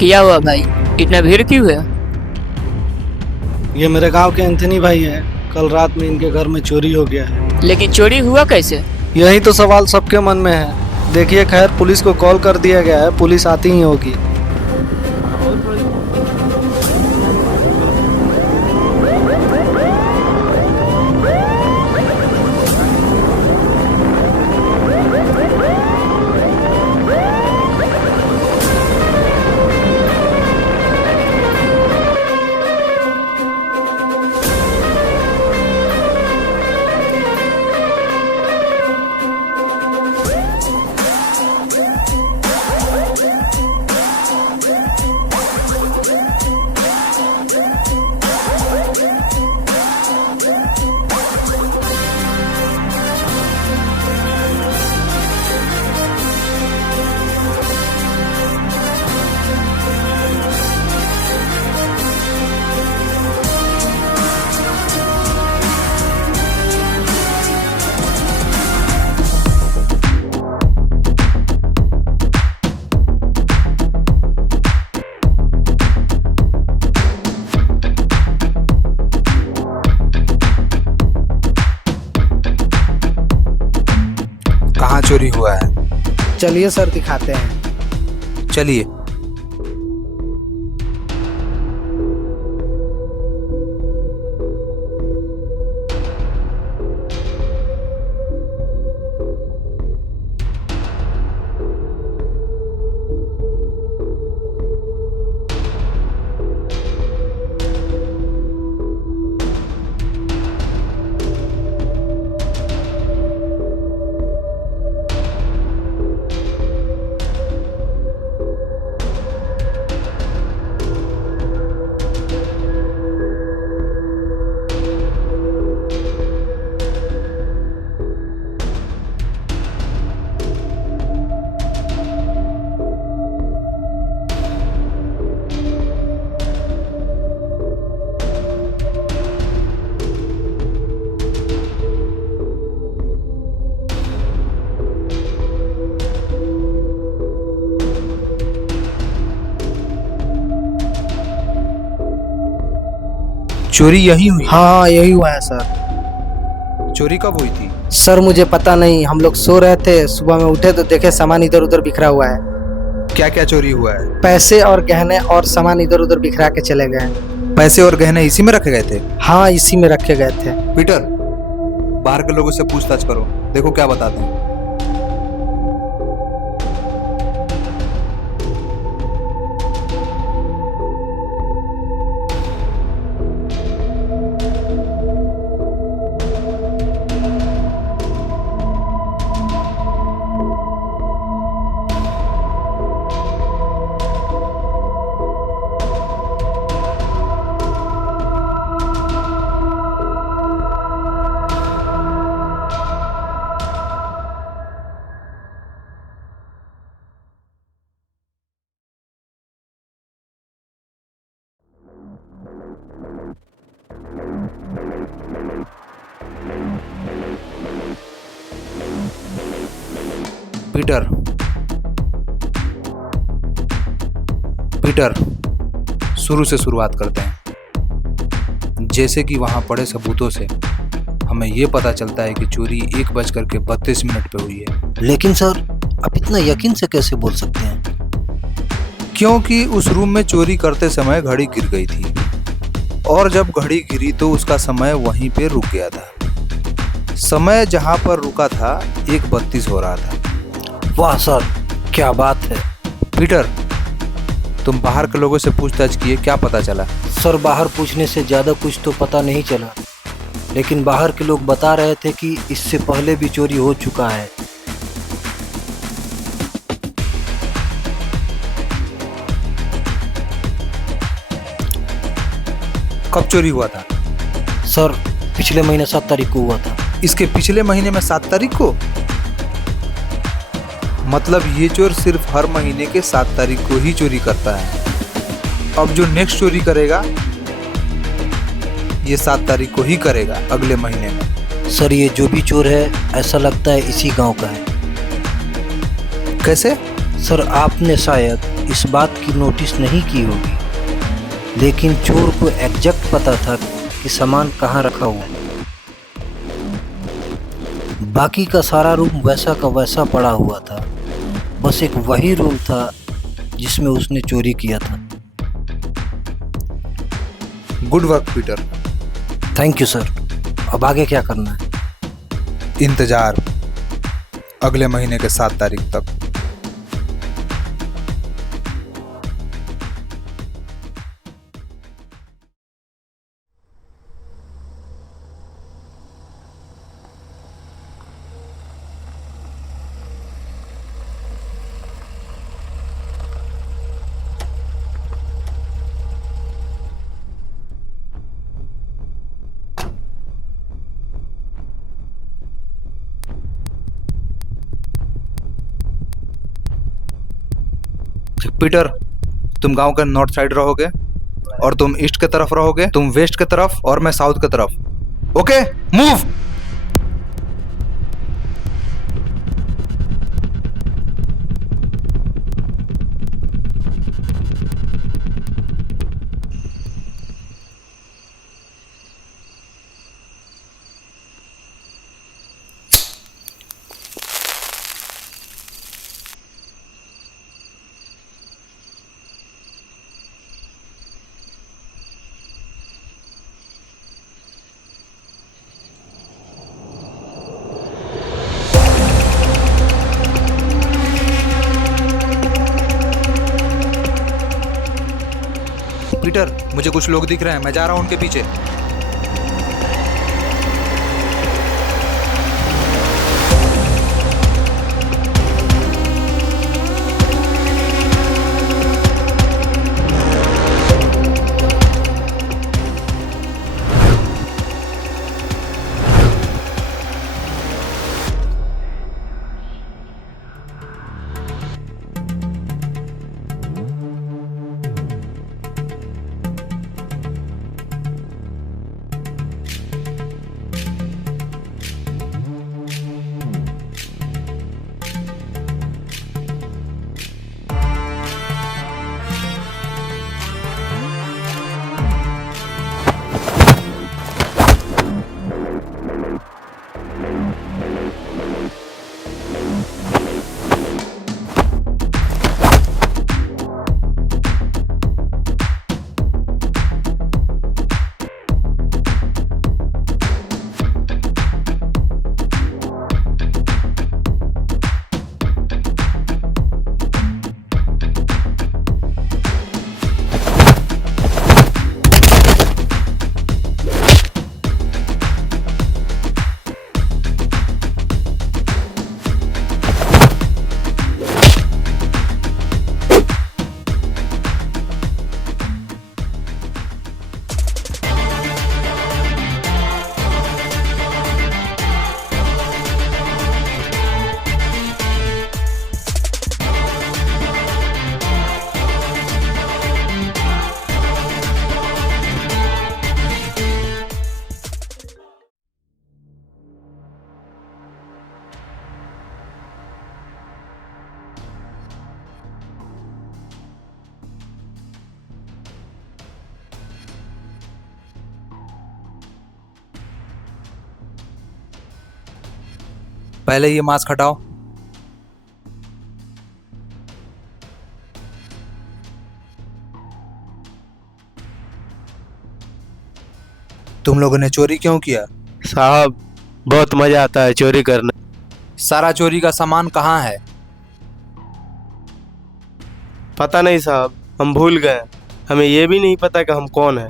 क्या हुआ भाई, इतना भीड़ क्यों है? ये मेरे गांव के एंथनी भाई हैं। कल रात में इनके घर में चोरी हो गया है। लेकिन चोरी हुआ कैसे? यही तो सवाल सबके मन में है। देखिए, खैर पुलिस को कॉल कर दिया गया है, पुलिस आती ही होगी। कहाँ चोरी हुआ है? चलिए सर, दिखाते हैं। चलिए। चोरी यही हुई? हाँ, यही हुआ है सर। चोरी कब हुई थी? सर मुझे पता नहीं, हम लोग सो रहे थे, सुबह में उठे तो देखे सामान इधर उधर बिखरा हुआ है। क्या क्या चोरी हुआ है? पैसे और गहने और सामान इधर उधर बिखरा के चले गए। पैसे और गहने इसी में रखे गए थे? हाँ, इसी में रखे गए थे। पीटर, बाहर के लोगों से पूछताछ करो, देखो क्या बताते हैं। पीटर, पीटर, शुरू से शुरुआत करते हैं। जैसे कि वहां पड़े सबूतों से हमें ये पता चलता है कि चोरी 1:32 पे हुई है। लेकिन सर, आप इतना यकीन से कैसे बोल सकते हैं? क्योंकि उस रूम में चोरी करते समय घड़ी गिर गई थी और जब घड़ी गिरी तो उसका समय वहीं पे रुक गया था। समय जहां पर रुका था 1:32 हो रहा था। वाह सर, क्या बात है। पीटर, तुम बाहर के लोगों से पूछताछ किए, क्या पता चला? सर, बाहर पूछने से ज़्यादा कुछ तो पता नहीं चला, लेकिन बाहर के लोग बता रहे थे कि इससे पहले भी चोरी हो चुका है। कब चोरी हुआ था? सर, पिछले महीने 7 तारीख को हुआ था। इसके पिछले महीने में 7 तारीख को? मतलब ये चोर सिर्फ हर महीने के 7 तारीख को ही चोरी करता है। अब जो नेक्स्ट चोरी करेगा ये 7 तारीख को ही करेगा, अगले महीने में। सर, ये जो भी चोर है ऐसा लगता है इसी गांव का है। कैसे? सर, आपने शायद इस बात की नोटिस नहीं की होगी, लेकिन चोर को एग्जैक्ट पता था कि सामान कहाँ रखा हुआ है। बाकी का सारा रूम वैसा का वैसा पड़ा हुआ था, बस एक वही रूम था जिसमें उसने चोरी किया था। Good work Peter. Thank you sir. अब आगे क्या करना है? इंतजार अगले महीने के 7 तारीख तक। पीटर, तुम गांव के नॉर्थ साइड रहोगे और तुम ईस्ट के तरफ रहोगे, तुम वेस्ट के तरफ और मैं साउथ के तरफ। Okay, move. पीटर, मुझे कुछ लोग दिख रहे हैं, मैं जा रहा हूं उनके पीछे। पहले ये मास्क हटाओ। तुम लोगों ने चोरी क्यों किया? साहब बहुत मजा आता है चोरी करने। सारा चोरी का सामान कहाँ है? पता नहीं साहब, हम भूल गए। हमें ये भी नहीं पता कि हम कौन है।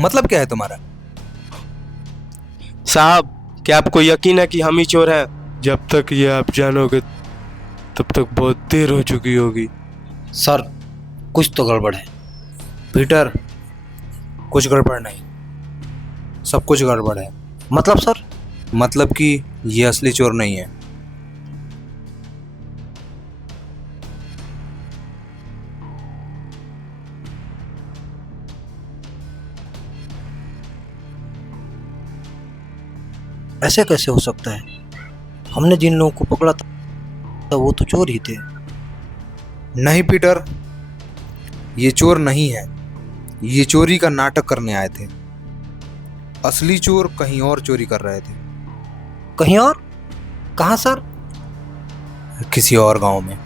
मतलब क्या है तुम्हारा? साहब क्या आपको यकीन है कि हम ही चोर हैं? जब तक ये आप जानोगे तब तक बहुत देर हो चुकी होगी। सर, कुछ तो गड़बड़ है। पीटर, कुछ गड़बड़ नहीं, सब कुछ गड़बड़ है। मतलब सर? मतलब कि ये असली चोर नहीं है। ऐसे कैसे हो सकता है? हमने जिन लोगों को पकड़ा था वो तो चोर ही थे। नहीं पीटर, ये चोर नहीं है। ये चोरी का नाटक करने आए थे। असली चोर कहीं और चोरी कर रहे थे। कहीं और? कहाँ सर? किसी और गांव में।